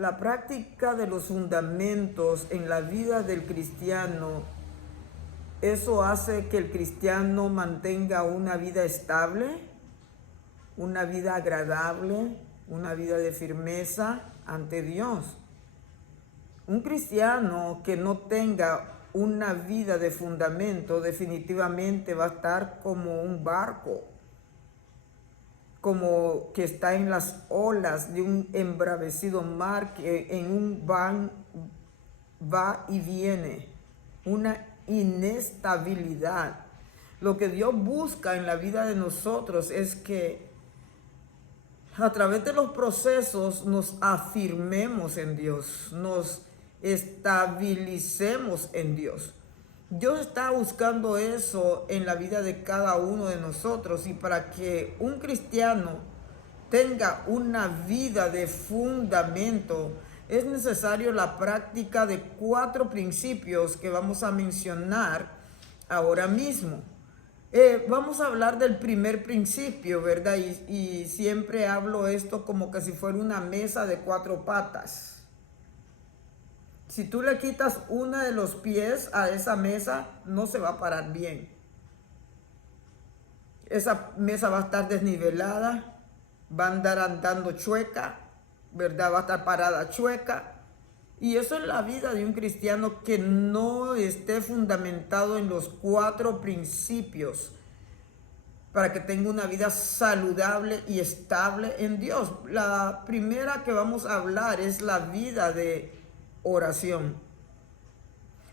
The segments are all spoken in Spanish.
La práctica de los fundamentos en la vida del cristiano, eso hace que el cristiano mantenga una vida estable, una vida agradable, una vida de firmeza ante Dios. Un cristiano que no tenga una vida de fundamento definitivamente va a estar como un barco, como que está en las olas de un embravecido mar que en un va y viene, una inestabilidad. Lo que Dios busca en la vida de nosotros es que a través de los procesos nos afirmemos en Dios, nos estabilicemos en Dios. Dios está buscando eso en la vida de cada uno de nosotros, y para que un cristiano tenga una vida de fundamento es necesario la práctica de 4 principios que vamos a mencionar ahora mismo. Vamos a hablar del primer principio, ¿verdad? Y siempre hablo esto como que si fuera una mesa de 4 patas. Si tú le quitas uno de los pies a esa mesa, no se va a parar bien. Esa mesa va a estar desnivelada, va a andar andando chueca, ¿verdad? Va a estar parada chueca. Y eso es la vida de un cristiano que no esté fundamentado en los 4 principios para que tenga una vida saludable y estable en Dios. La primera que vamos a hablar es la vida de oración.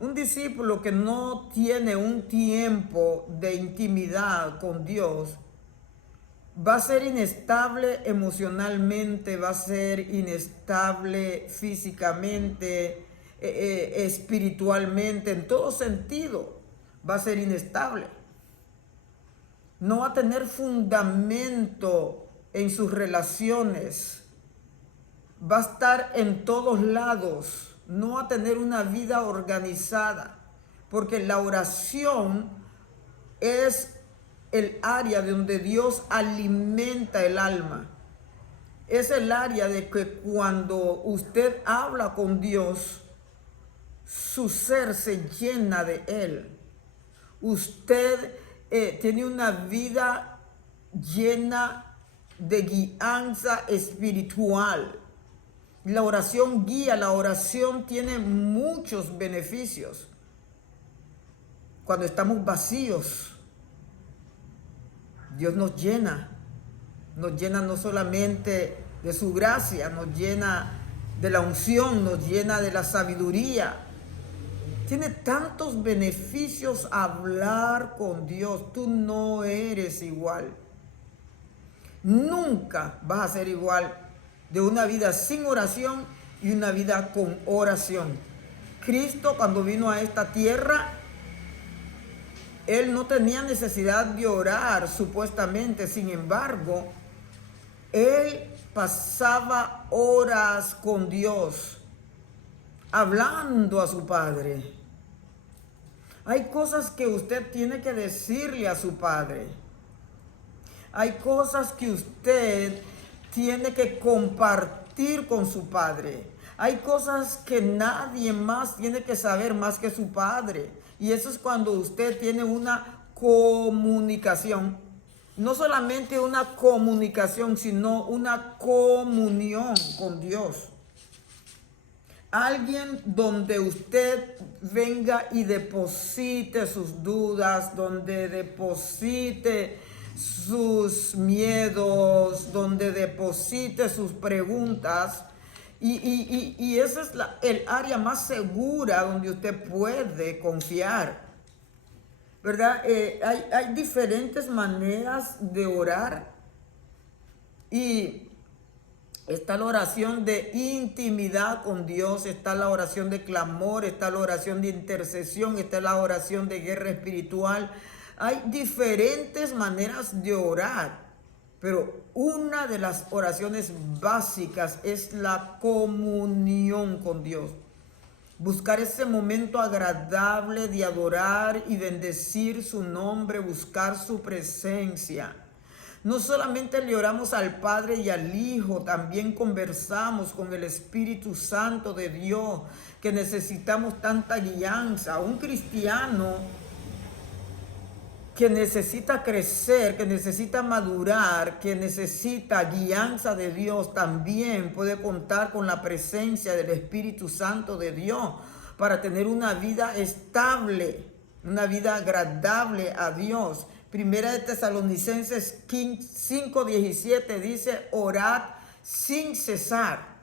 Un discípulo que no tiene un tiempo de intimidad con Dios va a ser inestable emocionalmente, va a ser inestable físicamente, espiritualmente, en todo sentido va a ser inestable. No va a tener fundamento en sus relaciones, va a estar en todos lados, no va a tener una vida organizada, porque la oración es el área donde Dios alimenta el alma. Es el área de que cuando usted habla con Dios, su ser se llena de Él. Usted tiene una vida llena de guianza espiritual. La oración guía, la oración tiene muchos beneficios. Cuando estamos vacíos, Dios nos llena no solamente de su gracia, nos llena de la unción, nos llena de la sabiduría. Tiene tantos beneficios hablar con Dios. Tú no eres igual. Nunca vas a ser igual de una vida sin oración y una vida con oración. Cristo, cuando vino a esta tierra, Él no tenía necesidad de orar, supuestamente. Sin embargo, Él pasaba horas con Dios, hablando a su Padre. Hay cosas que usted tiene que decirle a su Padre. Hay cosas que usted tiene que compartir con su Padre. Hay cosas que nadie más tiene que saber más que su Padre. Y eso es cuando usted tiene una comunicación. No solamente una comunicación, sino una comunión con Dios. Alguien donde usted venga y deposite sus dudas, donde deposite sus miedos, donde deposite sus preguntas. Y esa es el área más segura donde usted puede confiar, ¿verdad? Hay diferentes maneras de orar, y está la oración de intimidad con Dios, está la oración de clamor, está la oración de intercesión, está la oración de guerra espiritual. Hay diferentes maneras de orar, pero una de las oraciones básicas es la comunión con Dios. Buscar ese momento agradable de adorar y bendecir su nombre, buscar su presencia. No solamente le oramos al Padre y al Hijo, también conversamos con el Espíritu Santo de Dios, que necesitamos tanta guianza. Un cristiano que necesita crecer, que necesita madurar, que necesita guianza de Dios, también puede contar con la presencia del Espíritu Santo de Dios para tener una vida estable, una vida agradable a Dios. Primera de Tesalonicenses 5:17 dice, orad sin cesar.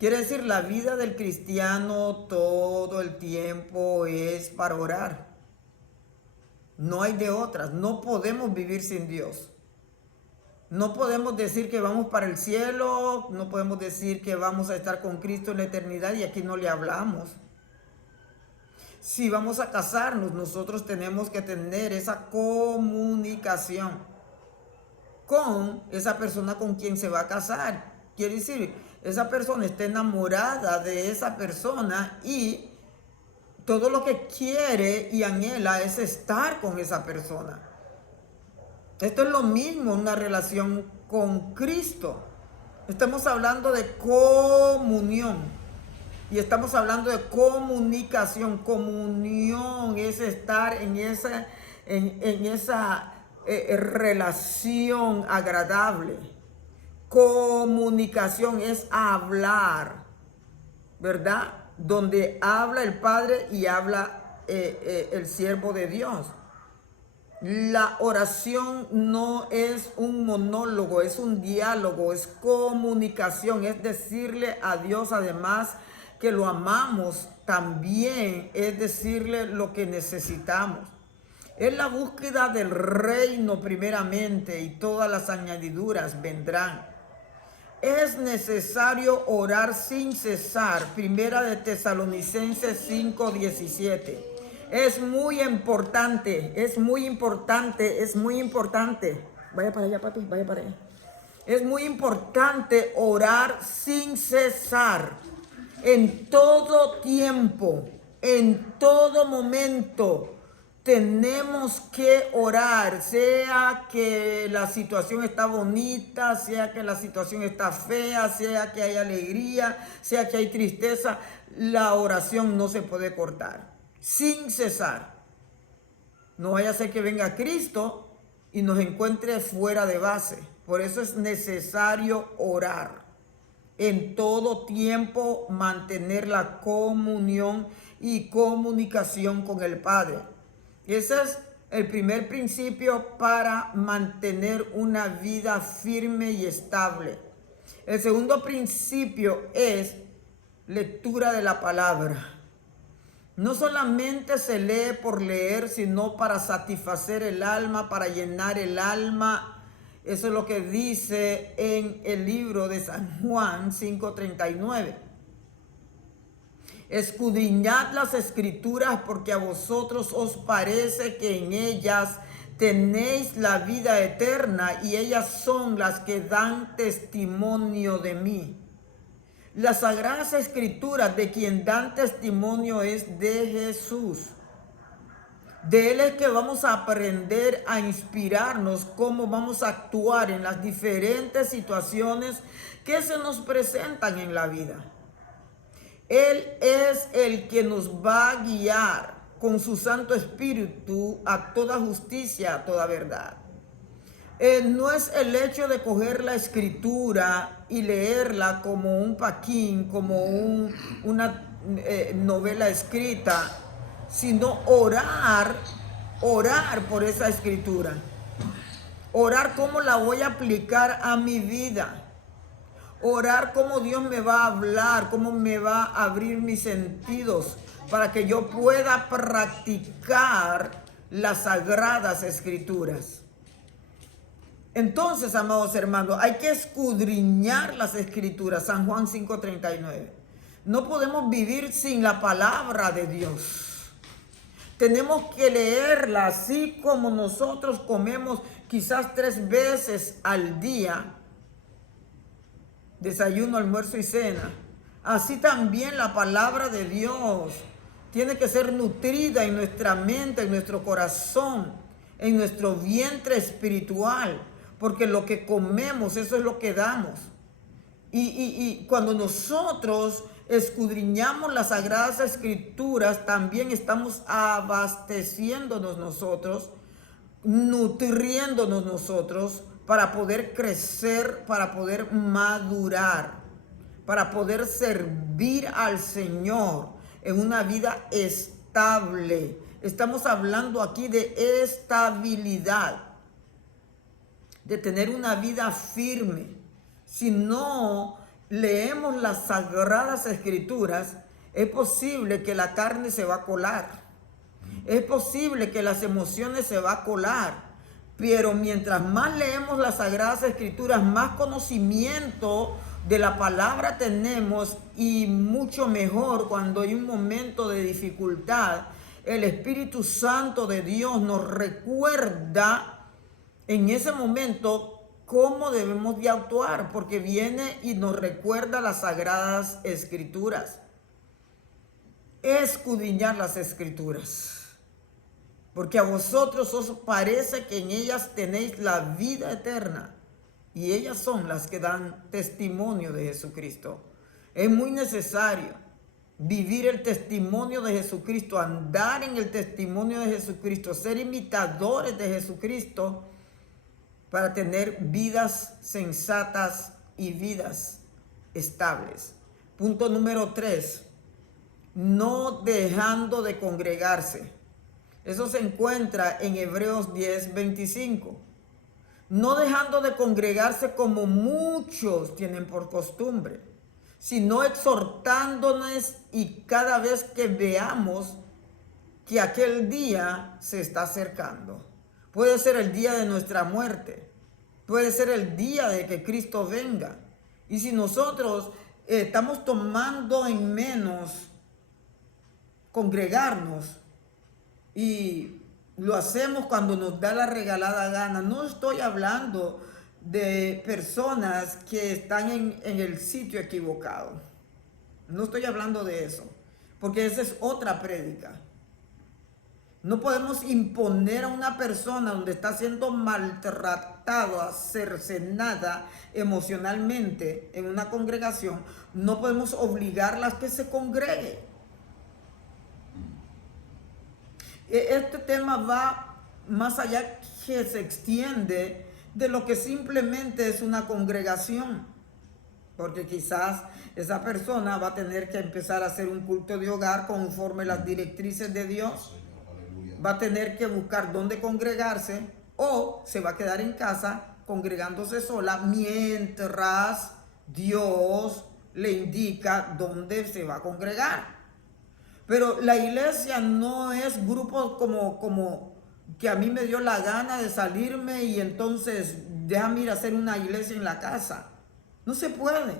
Quiere decir, la vida del cristiano todo el tiempo es para orar. No hay de otras. No podemos vivir sin Dios. No podemos decir que vamos para el cielo. No podemos decir que vamos a estar con Cristo en la eternidad y aquí no le hablamos. Si vamos a casarnos, nosotros tenemos que tener esa comunicación con esa persona con quien se va a casar. Quiere decir, esa persona está enamorada de esa persona y todo lo que quiere y anhela es estar con esa persona. Esto es lo mismo, una relación con Cristo. Estamos hablando de comunión y estamos hablando de comunicación. Comunión es estar en esa relación agradable. Comunicación es hablar, ¿verdad? Donde habla el Padre y habla el siervo de Dios. La oración no es un monólogo, es un diálogo, es comunicación, es decirle a Dios además que lo amamos, también es decirle lo que necesitamos. Es la búsqueda del reino primeramente y todas las añadiduras vendrán. Es necesario orar sin cesar. Primera de Tesalonicenses 5:17. Es muy importante. Vaya para allá, papi, vaya para allá. Es muy importante orar sin cesar. En todo tiempo, en todo momento. Tenemos que orar, sea que la situación está bonita, sea que la situación está fea, sea que hay alegría, sea que hay tristeza. La oración no se puede cortar, sin cesar. No vaya a ser que venga Cristo y nos encuentre fuera de base. Por eso es necesario orar. En todo tiempo mantener la comunión y comunicación con el Padre. Ese es el primer principio para mantener una vida firme y estable. El segundo principio es lectura de la palabra. No solamente se lee por leer, sino para satisfacer el alma, para llenar el alma. Eso es lo que dice en el libro de San Juan 5:39. Escudriñad las escrituras porque a vosotros os parece que en ellas tenéis la vida eterna y ellas son las que dan testimonio de mí. Las sagradas escrituras de quien dan testimonio es de Jesús. De Él es que vamos a aprender a inspirarnos cómo vamos a actuar en las diferentes situaciones que se nos presentan en la vida. Él es el que nos va a guiar con su Santo Espíritu a toda justicia, a toda verdad. No es el hecho de coger la escritura y leerla como un paquín, como una novela escrita, sino orar por esa escritura. Orar cómo la voy a aplicar a mi vida. Orar cómo Dios me va a hablar, cómo me va a abrir mis sentidos para que yo pueda practicar las sagradas escrituras. Entonces, amados hermanos, hay que escudriñar las escrituras. San Juan 5:39. No podemos vivir sin la palabra de Dios. Tenemos que leerla así como nosotros comemos quizás 3 veces al día. Desayuno, almuerzo y cena. Así también la palabra de Dios tiene que ser nutrida en nuestra mente, en nuestro corazón. en nuestro vientre espiritual, porque lo que comemos, eso es lo que damos. Y cuando nosotros escudriñamos las Sagradas Escrituras, también estamos abasteciéndonos nosotros, nutriéndonos nosotros para poder crecer, para poder madurar, para poder servir al Señor en una vida estable. Estamos hablando aquí de estabilidad, de tener una vida firme. Si no leemos las Sagradas Escrituras, es posible que la carne se va a colar. Es posible que las emociones se va a colar. Pero mientras más leemos las Sagradas Escrituras, más conocimiento de la palabra tenemos, y mucho mejor cuando hay un momento de dificultad, el Espíritu Santo de Dios nos recuerda en ese momento cómo debemos de actuar, porque viene y nos recuerda las Sagradas Escrituras. Escudriñar las Escrituras, porque a vosotros os parece que en ellas tenéis la vida eterna, y ellas son las que dan testimonio de Jesucristo. Es muy necesario vivir el testimonio de Jesucristo, andar en el testimonio de Jesucristo, ser imitadores de Jesucristo, para tener vidas sensatas y vidas estables. Punto número 3, no dejando de congregarse. Eso se encuentra en Hebreos 10:25. No dejando de congregarse como muchos tienen por costumbre, sino exhortándonos, y cada vez que veamos que aquel día se está acercando. Puede ser el día de nuestra muerte, puede ser el día de que Cristo venga. Y si nosotros estamos tomando en menos congregarnos, y lo hacemos cuando nos da la regalada gana, no estoy hablando de personas que están en el sitio equivocado. No estoy hablando de eso, porque esa es otra prédica. No podemos imponer a una persona donde está siendo maltratada, cercenada emocionalmente en una congregación. No podemos obligarla a que se congregue. Este tema va más allá, que se extiende de lo que simplemente es una congregación. Porque quizás esa persona va a tener que empezar a hacer un culto de hogar conforme las directrices de Dios. Va a tener que buscar dónde congregarse, o se va a quedar en casa congregándose sola mientras Dios le indica dónde se va a congregar. Pero la iglesia no es grupos como que a mí me dio la gana de salirme y entonces déjame ir a hacer una iglesia en la casa. No se puede.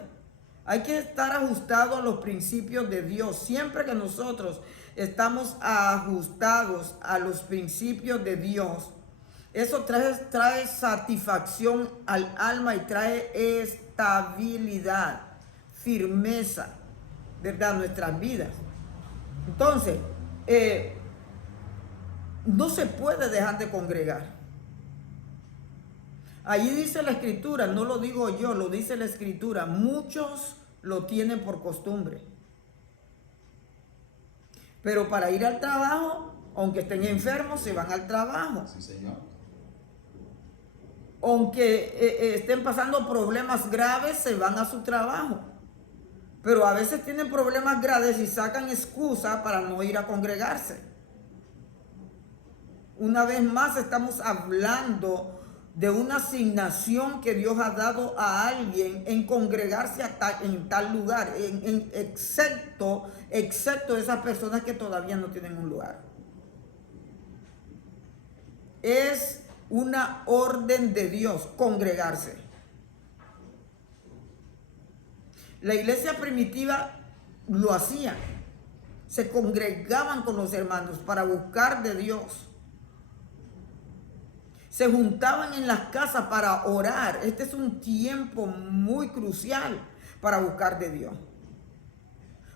Hay que estar ajustado a los principios de Dios. Siempre que nosotros estamos ajustados a los principios de Dios, eso trae satisfacción al alma y trae estabilidad, firmeza, ¿verdad?, a nuestras vidas. Entonces, no se puede dejar de congregar. Allí dice la Escritura, no lo digo yo, lo dice la Escritura, muchos lo tienen por costumbre. Pero para ir al trabajo, aunque estén enfermos, se van al trabajo. Sí, señor. Aunque estén pasando problemas graves, se van a su trabajo. Pero a veces tienen problemas graves y sacan excusa para no ir a congregarse. Una vez más estamos hablando de una asignación que Dios ha dado a alguien en congregarse en tal lugar, excepto esas personas que todavía no tienen un lugar. Es una orden de Dios congregarse. La iglesia primitiva lo hacía. Se congregaban con los hermanos para buscar de Dios. Se juntaban en las casas para orar. Este es un tiempo muy crucial para buscar de Dios.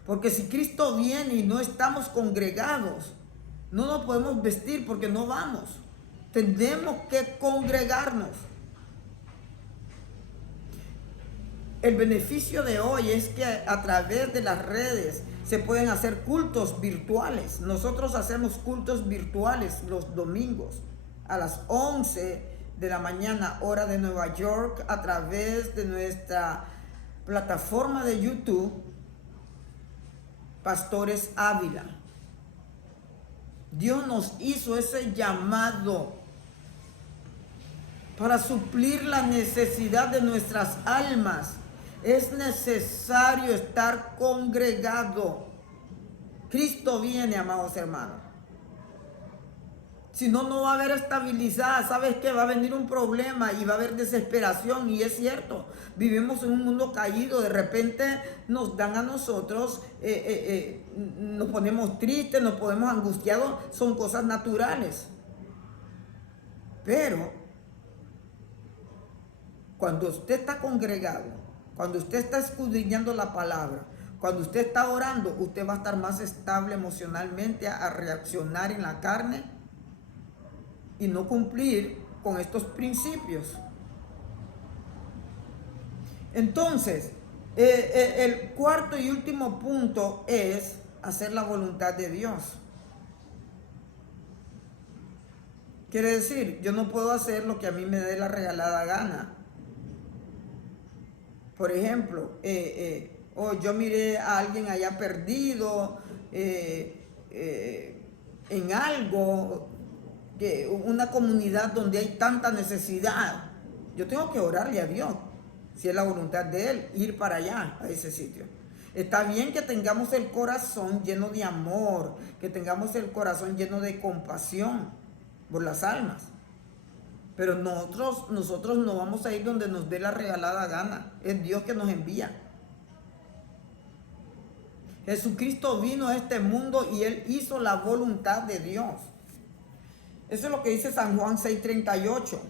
Porque si Cristo viene y no estamos congregados, no nos podemos vestir porque no vamos. Tenemos que congregarnos. El beneficio de hoy es que a través de las redes se pueden hacer cultos virtuales. Nosotros hacemos cultos virtuales los domingos a las 11 de la mañana, hora de Nueva York, a través de nuestra plataforma de YouTube, Pastores Ávila. Dios nos hizo ese llamado para suplir la necesidad de nuestras almas. Es necesario estar congregado. Cristo viene, amados hermanos. Si no, no va a haber estabilidad. ¿Sabes qué? Va a venir un problema y va a haber desesperación. Y es cierto, vivimos en un mundo caído. De repente nos dan a nosotros, nos ponemos tristes, nos ponemos angustiados. Son cosas naturales. Pero cuando usted está congregado, cuando usted está escudriñando la palabra, cuando usted está orando, usted va a estar más estable emocionalmente a reaccionar en la carne y no cumplir con estos principios. Entonces, el cuarto y último punto es hacer la voluntad de Dios. Quiere decir, yo no puedo hacer lo que a mí me dé la regalada gana. Por ejemplo, yo miré a alguien allá perdido en algo, una comunidad donde hay tanta necesidad. Yo tengo que orarle a Dios, si es la voluntad de Él, ir para allá, a ese sitio. Está bien que tengamos el corazón lleno de amor, que tengamos el corazón lleno de compasión por las almas. Pero nosotros no vamos a ir donde nos dé la regalada gana. Es Dios que nos envía. Jesucristo vino a este mundo y Él hizo la voluntad de Dios. Eso es lo que dice San Juan 6:38.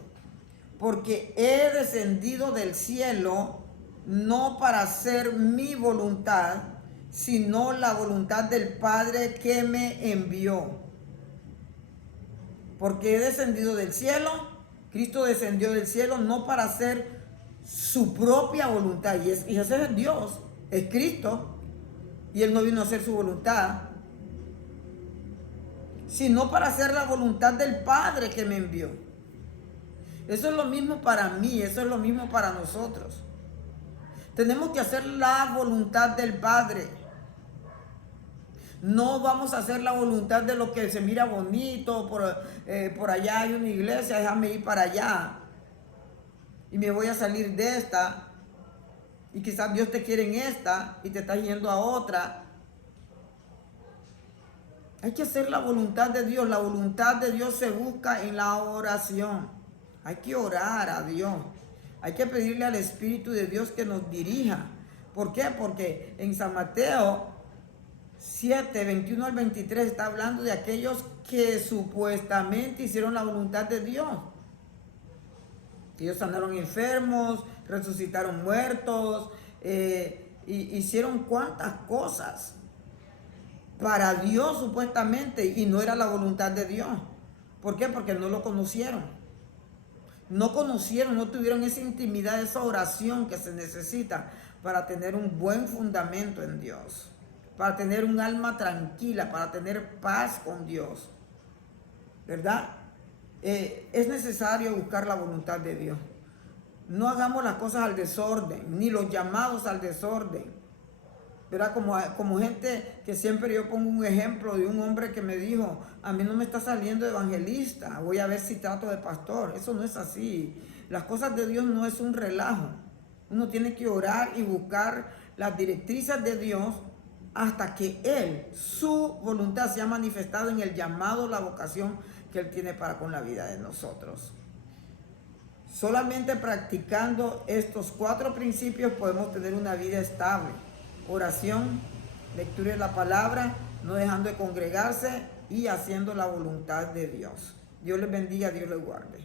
Porque he descendido del cielo no para hacer mi voluntad, sino la voluntad del Padre que me envió. Porque he descendido del cielo. Cristo descendió del cielo no para hacer su propia voluntad. Y ese es Dios, es Cristo. Y Él no vino a hacer su voluntad, sino para hacer la voluntad del Padre que me envió. Eso es lo mismo para mí, eso es lo mismo para nosotros. Tenemos que hacer la voluntad del Padre. No vamos a hacer la voluntad de lo que se mira bonito, por allá hay una iglesia, déjame ir para allá. Y me voy a salir de esta. Y quizás Dios te quiere en esta y te está yendo a otra. Hay que hacer la voluntad de Dios. La voluntad de Dios se busca en la oración. Hay que orar a Dios. Hay que pedirle al Espíritu de Dios que nos dirija. ¿Por qué? Porque en San Mateo 7, 21 al 23 está hablando de aquellos que supuestamente hicieron la voluntad de Dios. Ellos sanaron enfermos, resucitaron muertos, hicieron cuantas cosas para Dios supuestamente, y no era la voluntad de Dios. ¿Por qué? Porque no lo conocieron. No conocieron, no tuvieron esa intimidad, esa oración que se necesita para tener un buen fundamento en Dios, para tener un alma tranquila, para tener paz con Dios, ¿verdad? Es necesario buscar la voluntad de Dios. No hagamos las cosas al desorden, ni los llamados al desorden, ¿verdad? Como gente que siempre yo pongo un ejemplo de un hombre que me dijo, a mí no me está saliendo evangelista, voy a ver si trato de pastor. Eso no es así. Las cosas de Dios no es un relajo. Uno tiene que orar y buscar las directrices de Dios hasta que Él, su voluntad, se ha manifestado en el llamado, la vocación que Él tiene para con la vida de nosotros. Solamente practicando estos 4 principios podemos tener una vida estable. Oración, lectura de la palabra, no dejando de congregarse y haciendo la voluntad de Dios. Dios les bendiga, Dios les guarde.